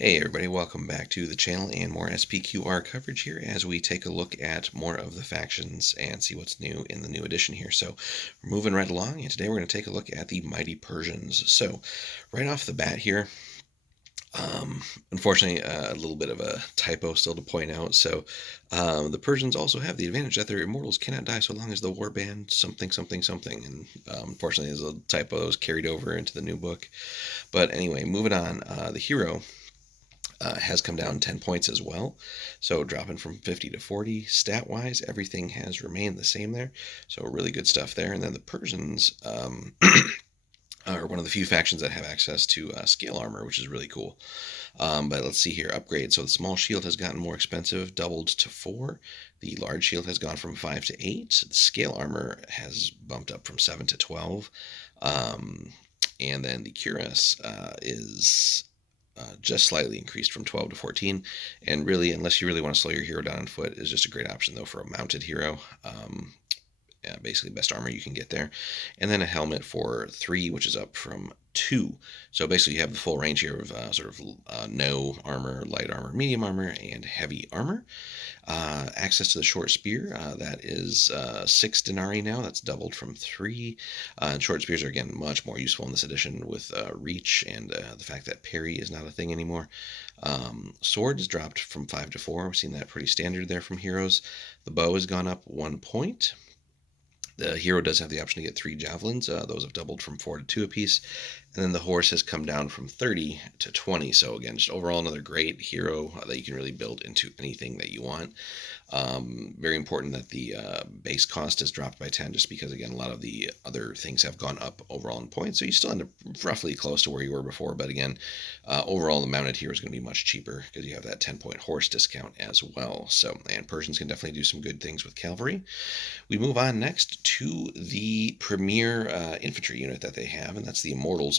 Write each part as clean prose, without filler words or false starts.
Hey everybody, welcome back to the channel and more SPQR coverage here as we take a look at more of the factions and see what's new in the new edition here. So we're moving right along, and today we're going to take a look at the mighty Persians. So right off the bat here, um, unfortunately, a little bit of a typo still to point out. So the Persians also have the advantage that their immortals cannot die so long as the warband something something something. And unfortunately, there's a typo that was carried over into the new book. But anyway, moving on, the hero has come down 10 points as well. So dropping from 50 to 40. Stat wise, everything has remained the same there. So really good stuff there. And then the Persians are one of the few factions that have access to scale armor, which is really cool. But let's see here, upgrade. So the small shield has gotten more expensive, doubled to 4. The large shield has gone from 5 to 8. The scale armor has bumped up from 7 to 12. And then the cuirass is just slightly increased from 12 to 14. And really, unless you really want to slow your hero down on foot, is just a great option, though, for a mounted hero. Yeah, basically, best armor you can get there. And then a helmet for 3, which is up from 2. So basically, you have the full range here of no armor, light armor, medium armor, and heavy armor. Access to the short spear, that is 6 denarii now. That's doubled from 3. And short spears are, again, much more useful in this edition with reach and the fact that parry is not a thing anymore. Sword has dropped from 5 to 4. We've seen that pretty standard there from heroes. The bow has gone up 1 point. The hero does have the option to get 3 javelins. Those have doubled from 4 to 2 apiece. And then the horse has come down from 30 to 20. So again, just overall another great hero that you can really build into anything that you want. Very important that the base cost has dropped by 10, just because, again, a lot of the other things have gone up overall in points. So you still end up roughly close to where you were before. But again, overall, the mounted hero is going to be much cheaper because you have that 10-point horse discount as well. So, and Persians can definitely do some good things with cavalry. We move on next to the premier infantry unit that they have, and that's the Immortals.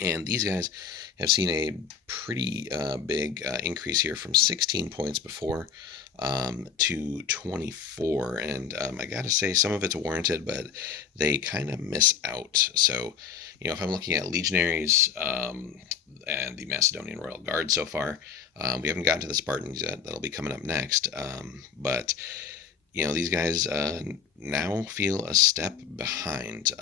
And these guys have seen a pretty big increase here from 16 points before to 24. And I got to say, some of it's warranted, but they kind of miss out. So, if I'm looking at legionaries and the Macedonian Royal Guard so far, we haven't gotten to the Spartans yet. That'll be coming up next. But these guys now feel a step behind.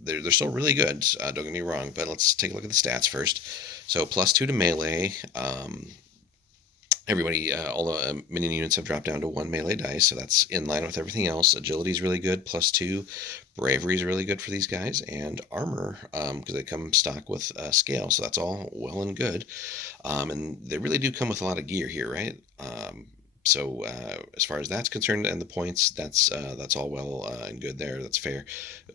They're still really good, don't get me wrong, but let's take a look at the stats first. So +2 to melee. All the minion units have dropped down to 1 melee dice, so that's in line with everything else. Agility is really good, +2. Bravery is really good for these guys, and armor, because they come stock with scale, so that's all well and good. And they really do come with a lot of gear here, right? So as far as that's concerned, and the points, that's all well and good there. That's fair.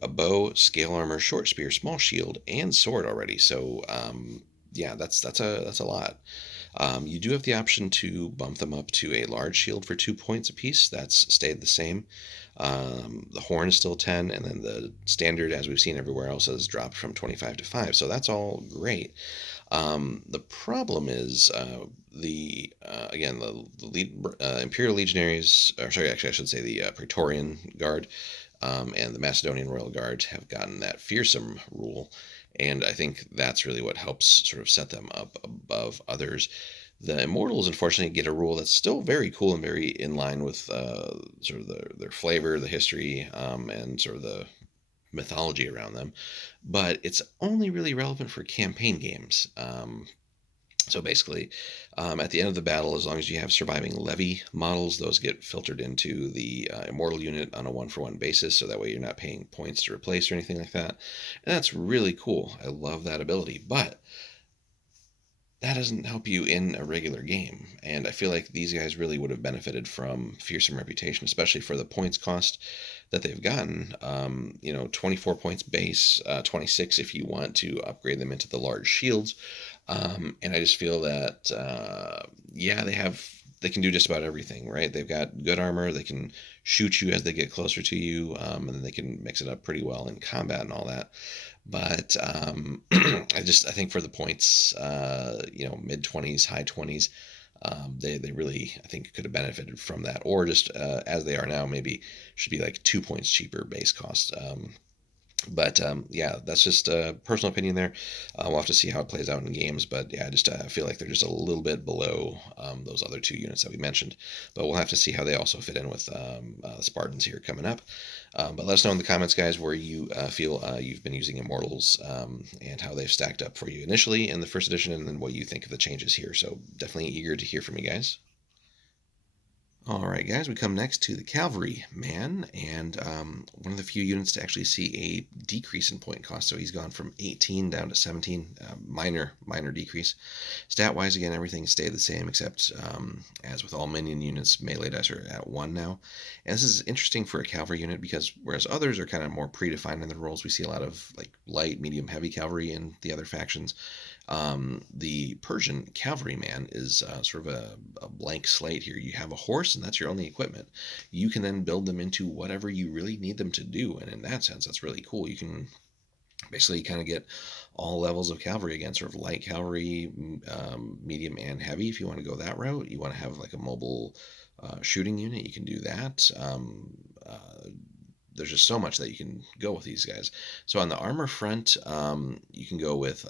A bow, scale armor, short spear, small shield, and sword already. So yeah, that's a lot. You do have the option to bump them up to a large shield for 2 points apiece. That's stayed the same. The horn is still 10, and then the standard, as we've seen everywhere else, has dropped from 25 to 5. So that's all great. The problem is the again the Imperial Legionaries, or sorry, actually I should say the Praetorian Guard and the Macedonian Royal Guard have gotten that fearsome rule, and I think that's really what helps sort of set them up above others. The Immortals, unfortunately, get a rule that's still very cool and very in line with sort of their flavor, the history, and sort of the mythology around them, but it's only really relevant for campaign games. So basically, at the end of the battle, as long as you have surviving levy models, those get filtered into the immortal unit on a 1-for-1 basis, so that way you're not paying points to replace or anything like that. And that's really cool. I love that ability, but that doesn't help you in a regular game. And I feel like these guys really would have benefited from fearsome reputation, especially for the points cost that they've gotten. 24 points base, 26 if you want to upgrade them into the large shields. And I just feel that, yeah, they can do just about everything, right? They've got good armor. They can shoot you as they get closer to you, and then they can mix it up pretty well in combat and all that. But I think for the points, mid 20s, high 20s, they really, I think, could have benefited from that, or just as they are now, maybe should be like 2 points cheaper base cost. But yeah, that's just a personal opinion there. We'll have to see how it plays out in games. But yeah, I just feel like they're just a little bit below those other two units that we mentioned. But we'll have to see how they also fit in with the Spartans here coming up. But let us know in the comments, guys, where you feel you've been using Immortals and how they've stacked up for you initially in the first edition, and then what you think of the changes here. So definitely eager to hear from you guys. All right, guys, we come next to the Cavalry man, and one of the few units to actually see a decrease in point cost. So he's gone from 18 down to 17, minor decrease. Stat-wise, again, everything stayed the same, except as with all minion units, melee dice are at 1 now. And this is interesting for a Cavalry unit because whereas others are kind of more predefined in their roles, we see a lot of like light, medium, heavy cavalry in the other factions. The Persian cavalryman is sort of a blank slate here. You have a horse, and that's your only equipment. You can then build them into whatever you really need them to do, and in that sense, that's really cool. You can basically kind of get all levels of cavalry again, sort of light cavalry, medium, and heavy. If you want to go that route, you want to have like a mobile shooting unit, you can do that. There's just so much that you can go with these guys. So on the armor front, you can go with,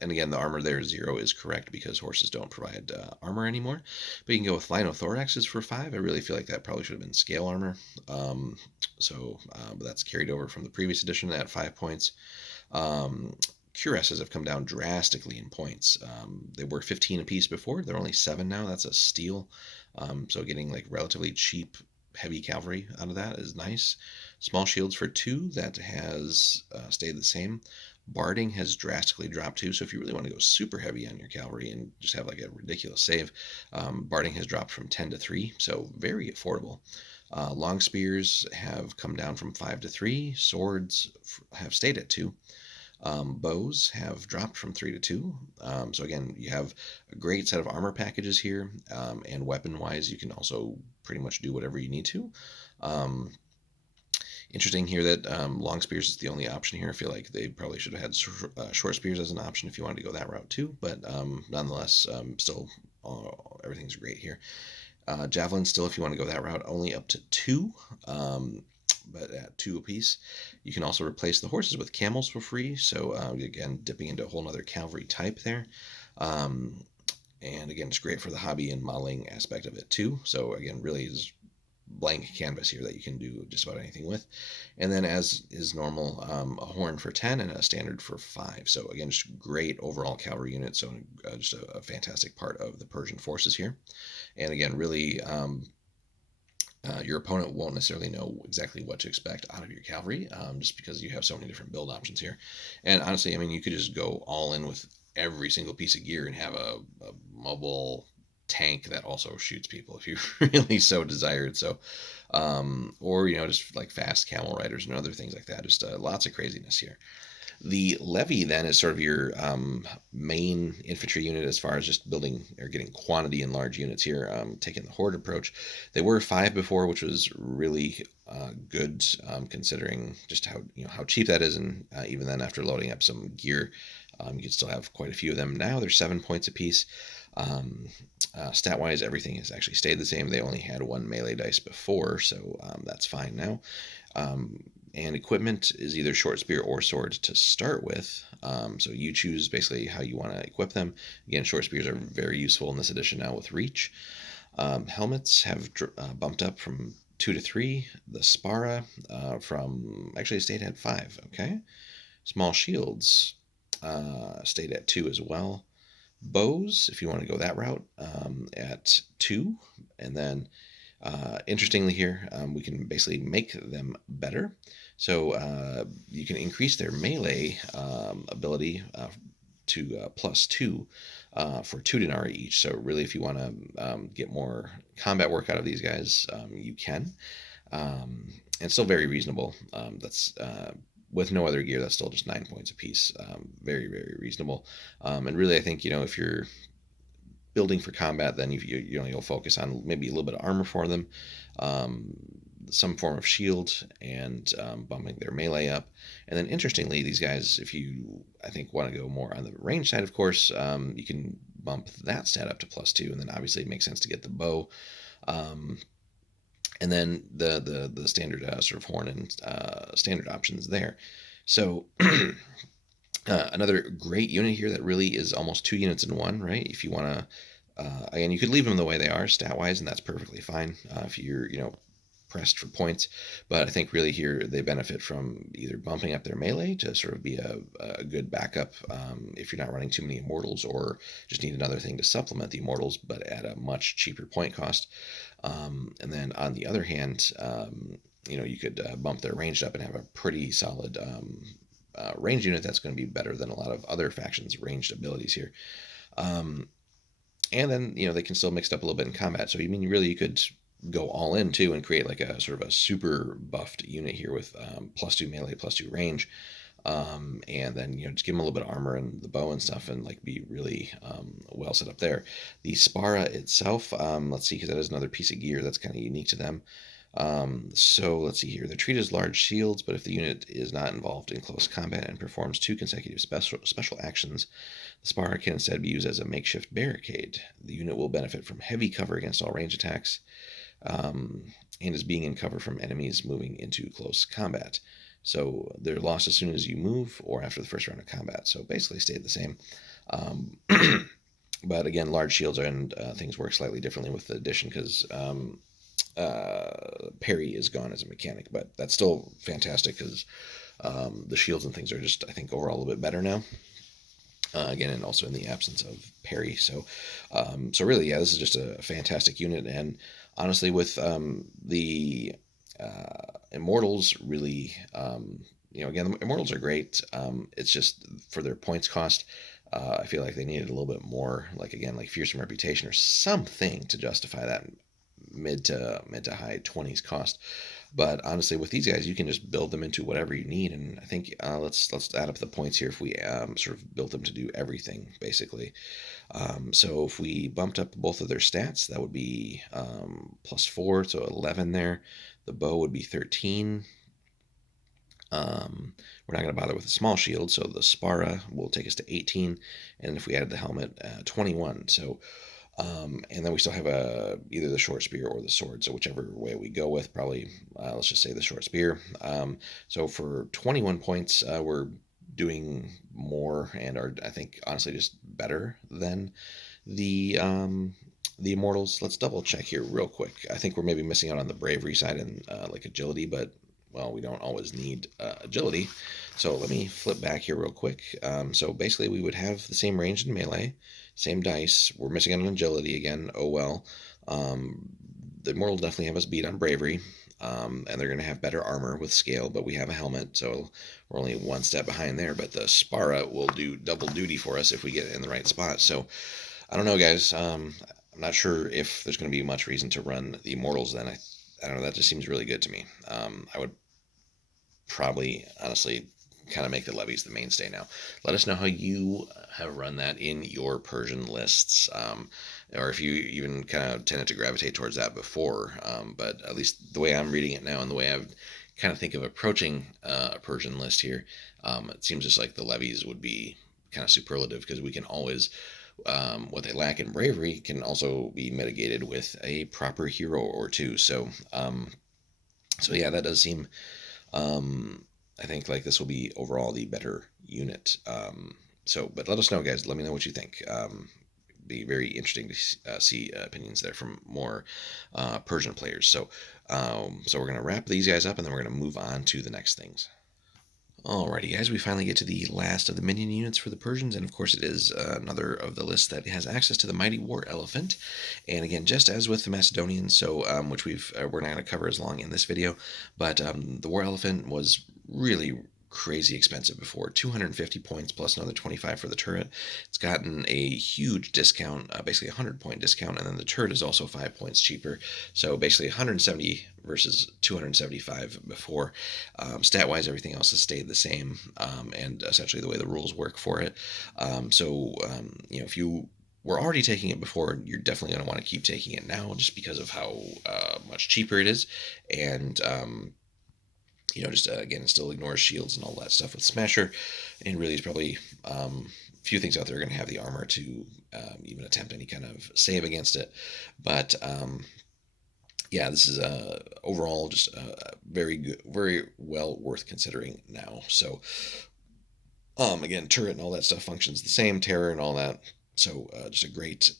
and again, the armor there 0 is correct because horses don't provide armor anymore. But you can go with Lionothoraxes for 5. I really feel like that probably should have been scale armor. But that's carried over from the previous edition at 5 points. Cuirasses have come down drastically in points. They were 15 apiece before. They're only 7 now. That's a steal. So getting like relatively cheap heavy cavalry out of that is nice. Small shields for 2, that has stayed the same. Barding has drastically dropped too, so if you really want to go super heavy on your cavalry and just have like a ridiculous save, Barding has dropped from 10 to 3, so very affordable. Long spears have come down from 5 to 3. Swords have stayed at 2. Bows have dropped from 3 to 2. So again, you have a great set of armor packages here, and weapon-wise, you can also pretty much do whatever you need to. Interesting here that long spears is the only option here. I feel like they probably should have had short spears as an option if you wanted to go that route too, but nonetheless, still everything's great here. Javelin still, if you want to go that route, only up to 2. But at 2 apiece. You can also replace the horses with camels for free. So again, dipping into a whole other cavalry type there. And again, it's great for the hobby and modeling aspect of it too. So again, really is blank canvas here that you can do just about anything with. And then as is normal, a horn for 10 and a standard for 5. So again, just great overall cavalry unit. So just a fantastic part of the Persian forces here. And again, really your opponent won't necessarily know exactly what to expect out of your cavalry, just because you have so many different build options here. And honestly, I mean, you could just go all in with every single piece of gear and have a mobile tank that also shoots people if you really so desired. So, or just like fast camel riders and other things like that. Just lots of craziness here. The levy then is sort of your main infantry unit as far as just building or getting quantity in large units here, taking the horde approach. They were 5 before, which was really good considering just how cheap that is, and even then after loading up some gear, you can still have quite a few of them. Now they're 7 points apiece. Stat-wise, everything has actually stayed the same. They only had 1 melee dice before, so that's fine now. And equipment is either short spear or sword to start with. So you choose basically how you want to equip them. Again, short spears are very useful in this edition now with reach. Helmets have bumped up from 2 to 3. The Spara from actually stayed at 5. Okay. Small shields stayed at 2 as well. Bows, if you want to go that route, at 2. And then interestingly here, we can basically make them better. So you can increase their melee ability to +2 for 2 denarii each. So really, if you want to get more combat work out of these guys, you can. And still very reasonable. That's with no other gear, that's still just 9 points apiece. Very, very reasonable. And really, I think, if you're building for combat, then you'll focus on maybe a little bit of armor for them, some form of shield, and bumping their melee up. And then interestingly, these guys, if you I think want to go more on the range side, of course, you can bump that stat up to +2, and then obviously it makes sense to get the bow. and then the standard sort of horn and standard options there. So another great unit here that really is almost 2 units in one, right? If you want to, again, you could leave them the way they are stat wise, and that's perfectly fine if you're, pressed for points. But I think really here they benefit from either bumping up their melee to sort of be a good backup if you're not running too many immortals, or just need another thing to supplement the immortals, but at a much cheaper point cost. And then on the other hand, you could bump their ranged up and have a pretty solid ranged unit that's going to be better than a lot of other factions' ranged abilities here. And then they can still mix it up a little bit in combat. So really you could go all in too and create like a sort of a super buffed unit here with +2 melee, +2 range. And then just give them a little bit of armor and the bow and stuff, and like be really well set up there. The Spara itself, let's see, because that is another piece of gear that's kind of unique to them. So let's see here. They're treated as large shields, but if the unit is not involved in close combat and performs 2 consecutive special actions, the Spara can instead be used as a makeshift barricade. The unit will benefit from heavy cover against all range attacks, and is being in cover from enemies moving into close combat. So they're lost as soon as you move or after the first round of combat. So basically stayed the same. But again, large shields and things work slightly differently with the addition because parry is gone as a mechanic, but that's still fantastic because the shields and things are just, I think, overall a little bit better now. Again, and also in the absence of parry. So really, yeah, this is just a fantastic unit. And honestly, with the Immortals, really, again, the Immortals are great. It's just for their points cost. I feel like they needed a little bit more, like fearsome reputation or something to justify that mid to high 20s cost. But honestly, with these guys, you can just build them into whatever you need. And I think let's add up the points here if we sort of built them to do everything, basically. So if we bumped up both of their stats, that would be +4, so 11 there. The bow would be 13. We're not going to bother with a small shield, so the Spara will take us to 18. And if we added the helmet, 21. So and then we still have either the short spear or the sword. So whichever way we go with, probably let's just say the short spear. So for 21 points, we're doing more and are, I think, honestly just better than the Immortals. Let's double check here real quick. I think we're maybe missing out on the bravery side and like agility, but well, we don't always need agility. So let me flip back here real quick. So basically we would have the same range in melee, same dice. We're missing out on agility again. Oh well. The Immortals definitely have us beat on bravery. And they're going to have better armor with scale, but we have a helmet, so we're only one step behind there. But the Spara will do double duty for us if we get it in the right spot. So I don't know, guys. I'm not sure if there's going to be much reason to run the Immortals then. I don't know. That just seems really good to me. I would probably, honestly, kind of make the levies the mainstay now. Let us know how you have run that in your Persian lists, or if you even kind of tended to gravitate towards that before. But at least the way I'm reading it now and the way I kind of think of approaching a Persian list here, it seems just like the levies would be kind of superlative because we can always, what they lack in bravery can also be mitigated with a proper hero or two. So yeah, that does seem, I think like this will be overall the better unit. But let us know, guys. Let me know what you think. Be very interesting to see opinions there from more Persian players. So we're going to wrap these guys up, and then we're going to move on to the next things. Alrighty, guys, we finally get to the last of the minion units for the Persians, and of course it is another of the lists that has access to the Mighty War Elephant. And again, just as with the Macedonians, so which we're not going to cover as long in this video, but the War Elephant was really crazy expensive before. 250 points plus another 25 for the turret. It's gotten a huge discount, basically a 100-point discount, and then the turret is also 5 points cheaper. So basically 170 versus 275 before. Stat-wise, everything else has stayed the same, and essentially the way the rules work for it. If you were already taking it before, you're definitely going to want to keep taking it now just because of how much cheaper it is. And again, still ignores shields and all that stuff with Smasher, and really is probably few things out there are going to have the armor to even attempt any kind of save against it. But yeah, this is overall just very good, very well worth considering now. So again, turret and all that stuff functions the same, terror and all that. So just a great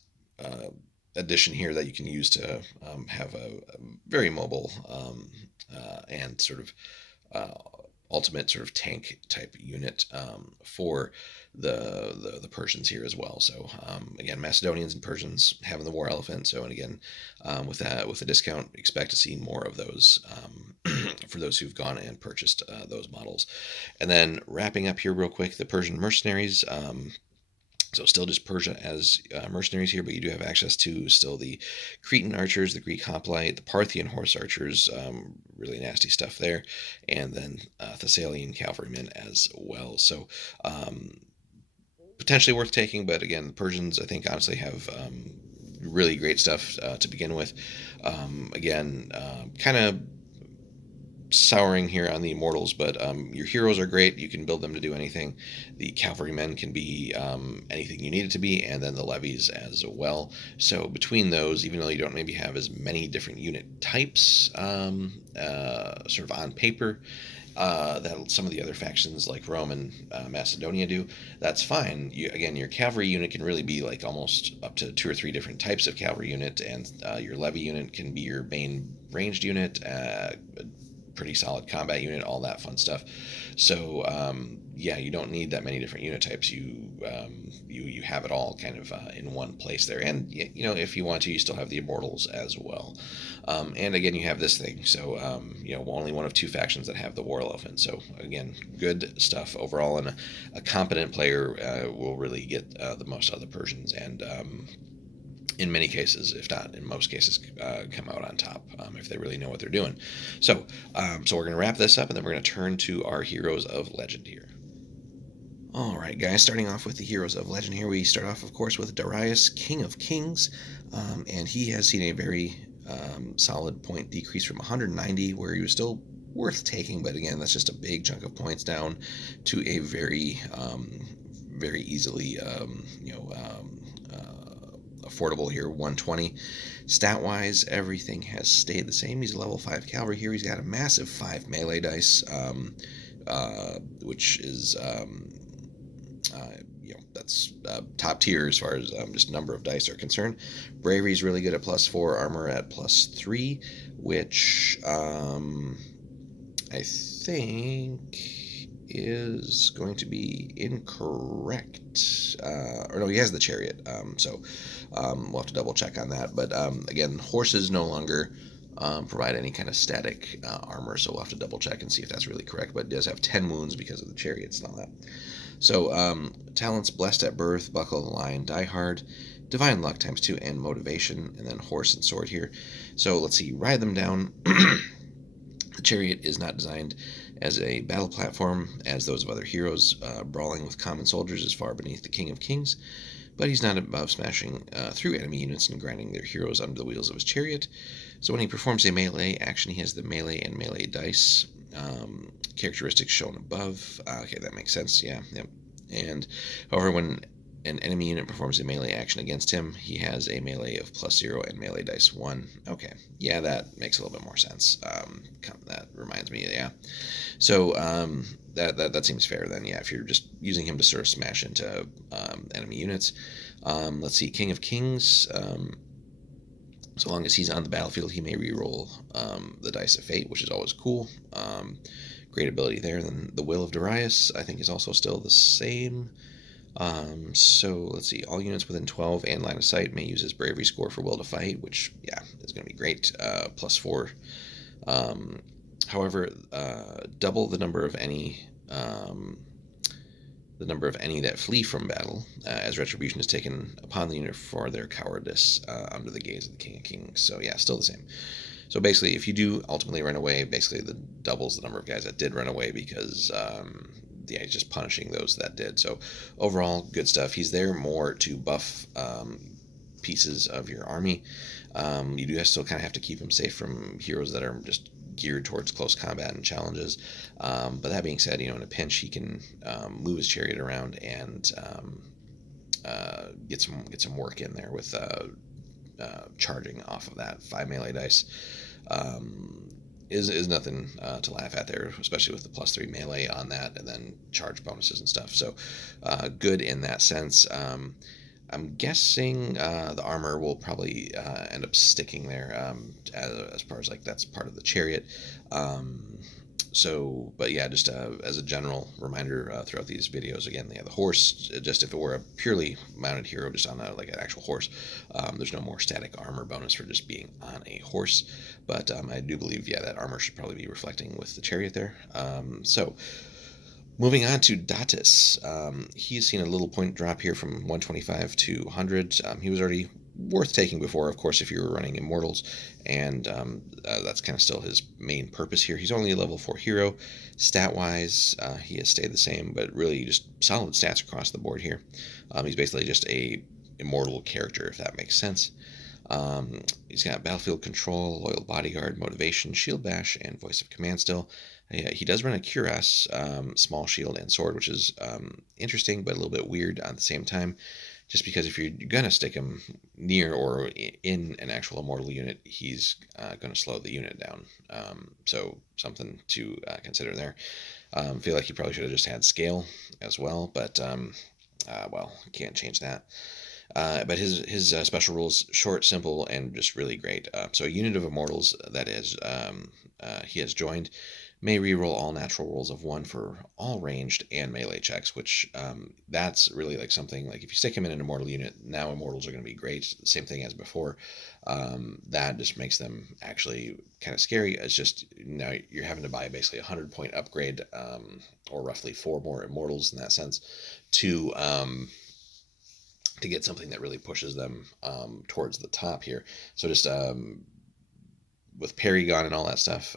uh, addition here that you can use to have a very mobile and sort of ultimate sort of tank type unit for the Persians here as well. So again, Macedonians and Persians having the war elephant. So and again, with a discount, expect to see more of those for those who've gone and purchased those models. And then wrapping up here real quick, the Persian mercenaries. So still just Persia as mercenaries here, but you do have access to still the Cretan archers, the Greek hoplite, the Parthian horse archers, really nasty stuff there, and then Thessalian cavalrymen as well. So potentially worth taking, but again, the Persians I think honestly have really great stuff to begin with. Again, kind of souring here on the immortals, but your heroes are great. You can build them to do anything. The cavalrymen can be anything you need it to be, and then the levies as well. So between those, even though you don't maybe have as many different unit types sort of on paper, that some of the other factions like Rome and Macedonia do, that's fine. Again, your cavalry unit can really be like almost up to 2 or 3 different types of cavalry unit, and your levy unit can be your main ranged unit, pretty solid combat unit, all that fun stuff. So yeah, you don't need that many different unit types. You have it all kind of in one place there, and you know if you want to, you still have the immortals as well. And again, you have this thing. So you know, only one of 2 factions that have the war elephant. So again, good stuff overall, and a competent player will really get the most out of the Persians, and in many cases, if not in most cases, come out on top if they really know what they're doing. So, so we're going to wrap this up, and then we're going to turn to our heroes of legend here. All right, guys, starting off with the heroes of legend here, we start off, of course, with Darius, King of Kings, and he has seen a very solid point decrease from 190, where he was still worth taking, but again, that's just a big chunk of points down to a very, very easily, affordable here, 120. Stat wise, everything has stayed the same. He's a level 5 cavalry here. He's got a massive 5 melee dice, which is that's top tier as far as just number of dice are concerned. Bravery is really good at +4, armor at +3, which I think is going to be incorrect. Or no, he has the chariot, so we'll have to double check on that. But again, horses no longer provide any kind of static armor, so we'll have to double check and see if that's really correct. But it does have 10 wounds because of the chariots and all that. So talents: blessed at birth, buckle of the lion, die hard, divine luck ×2, and motivation, and then horse and sword here. So let's see, ride them down. The chariot is not designed as a battle platform as those of other heroes. Brawling with common soldiers is far beneath the King of Kings, but he's not above smashing through enemy units and grinding their heroes under the wheels of his chariot. So when he performs a melee action, he has the melee and melee dice characteristics shown above. Okay, that makes sense. Yeah, yep. And however, when an enemy unit performs a melee action against him, he has a melee of +0 and melee dice 1. Okay, yeah, that makes a little bit more sense. That reminds me, yeah. So that seems fair then, yeah, if you're just using him to sort of smash into enemy units. Let's see, King of Kings. So long as he's on the battlefield, he may reroll the dice of fate, which is always cool. Great ability there. Then the Will of Darius, I think, is also still the same. So let's see, all units within 12 and line of sight may use his bravery score for will to fight, which, yeah, is going to be great. +4. However, double the number of any that flee from battle, as retribution is taken upon the unit for their cowardice under the gaze of the King of Kings. So yeah, still the same. So basically, if you do ultimately run away, basically the doubles the number of guys that did run away, because yeah, he's just punishing those that did. So overall, good stuff. He's there more to buff pieces of your army. You do still kind of have to keep him safe from heroes that are just geared towards close combat and challenges. But that being said, in a pinch, he can move his chariot around and get some work in there with charging off of that 5 melee dice. is nothing to laugh at there, especially with the +3 melee on that, and then charge bonuses and stuff. So good in that sense. I'm guessing the armor will probably end up sticking there as far as like that's part of the chariot. Um, but yeah, just as a general reminder throughout these videos, again, yeah, the horse, just if it were a purely mounted hero, just on like an actual horse, there's no more static armor bonus for just being on a horse. But I do believe, yeah, that armor should probably be reflecting with the chariot there. Moving on to Datis. He's seen a little point drop here from 125 to 100. He was already worth taking before, of course, if you were running Immortals, and that's kind of still his main purpose here. He's only a level 4 hero. Stat-wise, he has stayed the same, but really just solid stats across the board here. He's basically just a immortal character, if that makes sense. He's got battlefield control, loyal bodyguard, motivation, shield bash, and voice of command still. He does run a cuirass, small shield and sword, which is interesting but a little bit weird at the same time. Just because if you're gonna stick him near or in an actual immortal unit, he's gonna slow the unit down. So something to consider there. Feel like he probably should have just had scale as well, but well, can't change that. But his special rules short, simple, and just really great. So a unit of immortals that is he has joined may reroll all natural rolls of 1 for all ranged and melee checks, which that's really like something like if you stick him in an immortal unit, now immortals are going to be great. Same thing as before. That just makes them actually kind of scary. It's just now you're having to buy basically a 100-point upgrade, or roughly 4 more immortals in that sense, to get something that really pushes them towards the top here. So just with parry gone and all that stuff,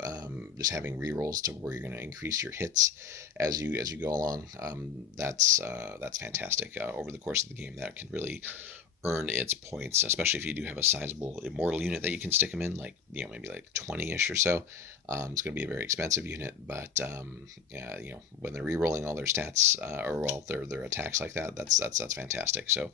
just having rerolls to where you're going to increase your hits as you go along. That's fantastic. Over the course of the game, that can really earn its points, especially if you do have a sizable immortal unit that you can stick them in, like maybe like 20-ish or so. It's going to be a very expensive unit, but yeah, when they're re-rolling all their stats or well their attacks like that, that's fantastic. So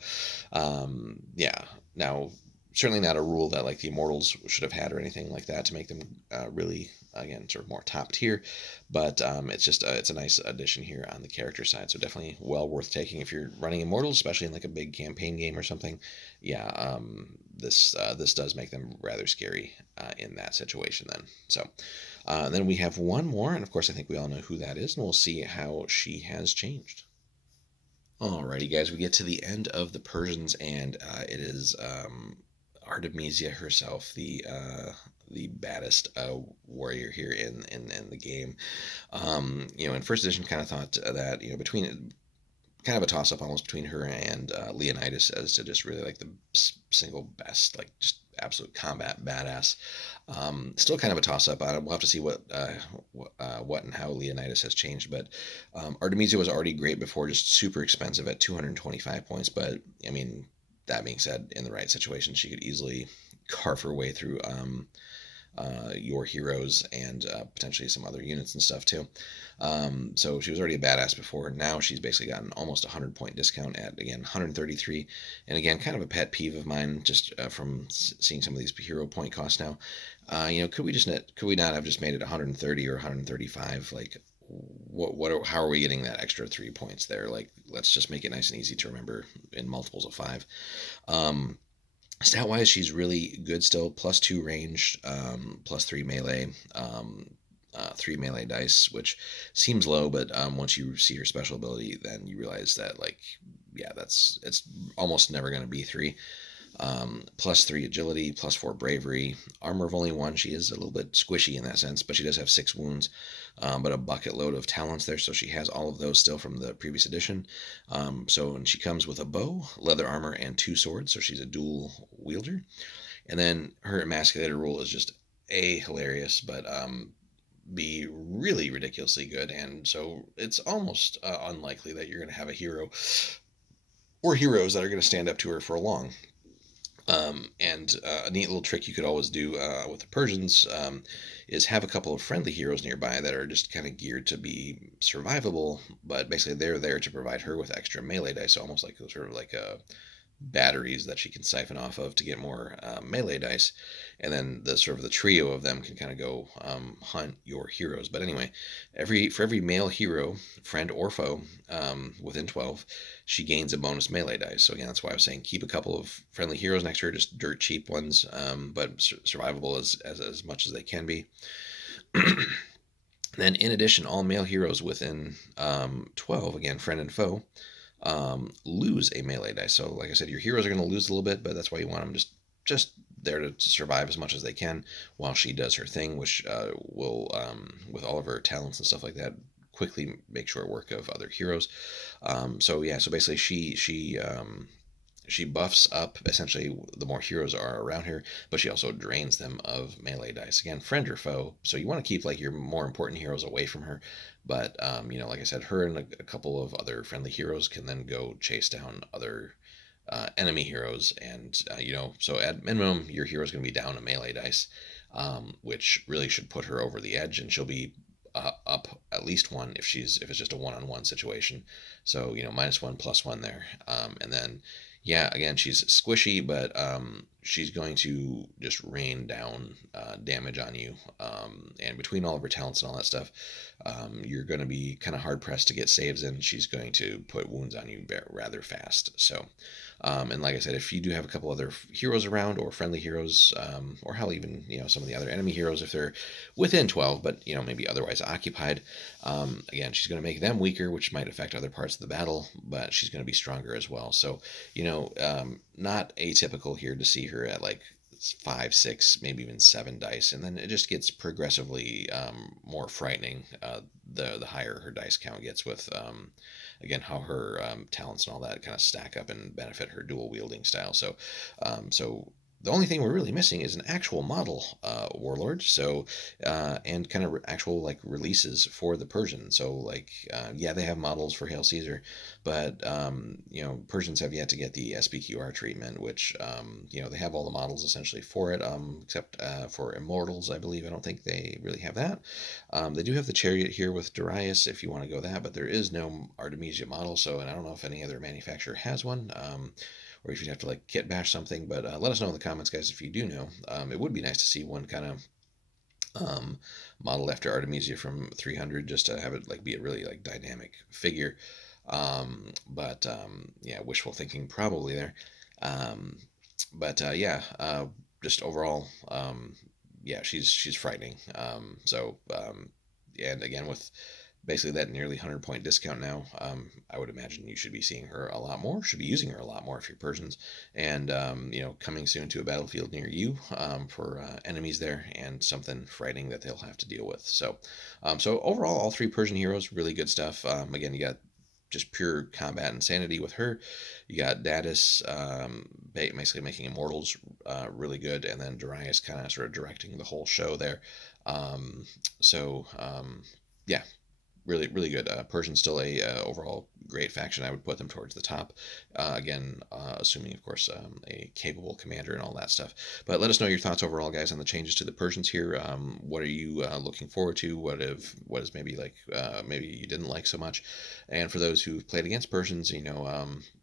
yeah, now certainly not a rule that like the immortals should have had or anything like that to make them really again sort of more top tier, but it's just it's a nice addition here on the character side, so definitely well worth taking if you're running immortals, especially in like a big campaign game or something. Yeah, this does make them rather scary in that situation then. So then we have one more, and of course I think we all know who that is, and we'll see how she has changed. Alrighty, guys, we get to the end of the Persians, and it is Artemisia herself, the baddest warrior here in the game. In first edition, kind of thought that between kind of a toss up almost between her and Leonidas as to just really like the single best, like just absolute combat badass. Still kind of a toss up. We'll have to see what and how Leonidas has changed. But Artemisia was already great before, just super expensive at 225 points. But I mean, that being said, in the right situation, she could easily carve her way through your heroes and potentially some other units and stuff too. So she was already a badass before. Now she's basically gotten almost a 100-point discount at, again, 133. And again, kind of a pet peeve of mine just from seeing some of these hero point costs now. Could we not have just made it 130 or 135? Like, how are we getting that extra 3 points there? Like, let's just make it nice and easy to remember in multiples of 5. Stat wise, she's really good still. +2 range, +3 melee, 3 melee dice, which seems low, but once you see her special ability, then you realize that like, yeah, it's almost never going to be 3. +3 agility, +4 bravery, armor of only 1. She is a little bit squishy in that sense, but she does have 6 wounds, but a bucket load of talents there, so she has all of those still from the previous edition. And she comes with a bow, leather armor, and 2 swords, so she's a dual wielder. And then her emasculator rule is just hilarious, but B, really ridiculously good, and so it's almost unlikely that you're going to have a hero or heroes that are going to stand up to her for long. And a neat little trick you could always do with the Persians is have a couple of friendly heroes nearby that are just kind of geared to be survivable, but basically they're there to provide her with extra melee dice, almost like sort of like a batteries that she can siphon off of to get more melee dice, and then the sort of the trio of them can kind of go hunt your heroes. But anyway, for every male hero, friend or foe, within 12, she gains a bonus melee dice. So again, that's why I was saying keep a couple of friendly heroes next to her, just dirt cheap ones, but survivable as much as they can be. Then, in addition, all male heroes within 12, again, friend and foe, lose a melee dice. So, like I said, your heroes are going to lose a little bit, but that's why you want them just there to survive as much as they can while she does her thing, which will, with all of her talents and stuff like that, quickly make short work of other heroes. So yeah, so basically she buffs up essentially the more heroes are around her, but she also drains them of melee dice. Again, friend or foe. So you want to keep like your more important heroes away from her. But like I said, her and a couple of other friendly heroes can then go chase down other enemy heroes, and so at minimum, your hero is going to be down a melee dice, which really should put her over the edge, and she'll be up at least one if it's just a one-on-one situation. So -1 +1 there, and then yeah, again, she's squishy, but she's going to just rain down damage on you. And between all of her talents and all that stuff, you're going to be kind of hard pressed to get saves in. She's going to put wounds on you rather fast. So, and like I said, if you do have a couple other heroes around or friendly heroes, or hell, even some of the other enemy heroes, if they're within 12, but maybe otherwise occupied, again, she's going to make them weaker, which might affect other parts of the battle, but she's going to be stronger as well. So, not atypical here to see her at like 5, 6, maybe even 7 dice, and then it just gets progressively more frightening the higher her dice count gets with again how her talents and all that kind of stack up and benefit her dual wielding style. So the only thing we're really missing is an actual model warlord. So and kind of actual like releases for the Persians. So like yeah, they have models for Hail Caesar, but Persians have yet to get the SPQR treatment, which they have all the models essentially for it, except for Immortals, I believe. I don't think they really have that. They do have the Chariot here with Darius if you want to go that, but there is no Artemisia model. So, and I don't know if any other manufacturer has one. Or if you'd have to like kit bash something. But let us know in the comments, guys, if you do know. It would be nice to see one kind of modeled after Artemisia from 300, just to have it like be a really like dynamic figure. But yeah, wishful thinking probably there. But yeah, just overall, yeah, she's frightening. And again with basically that nearly 100-point discount now, I would imagine you should be seeing her a lot more, should be using her a lot more if you're Persians, and coming soon to a battlefield near you for enemies there and something frightening that they'll have to deal with. So overall, all 3 Persian heroes, really good stuff. Again, you got just pure combat insanity with her. You got Datis basically making Immortals really good, and then Darius kind of sort of directing the whole show there. Um, so yeah, really really good. Persian's still a overall great faction. I would put them towards the top. Again, assuming of course a capable commander and all that stuff. But let us know your thoughts overall, guys, on the changes to the Persians here. What are you looking forward to? What is maybe like maybe you didn't like so much? And for those who've played against Persians,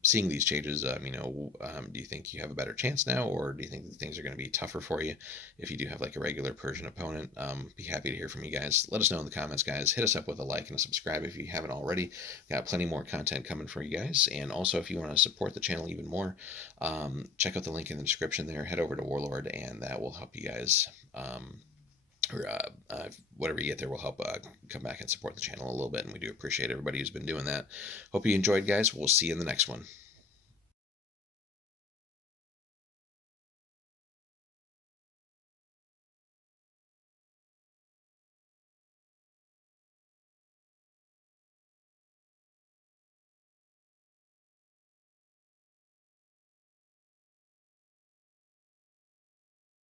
seeing these changes, do you think you have a better chance now, or do you think that things are going to be tougher for you if you do have like a regular Persian opponent? Be happy to hear from you guys. Let us know in the comments, guys. Hit us up with a like and a subscribe if you haven't already. Got plenty more content coming for you guys. And also, if you want to support the channel even more, check out the link in the description there. Head over to Warlord, and that will help you guys. Or whatever you get there will help come back and support the channel a little bit, and we do appreciate everybody who's been doing that. Hope you enjoyed, guys. We'll see you in the next one.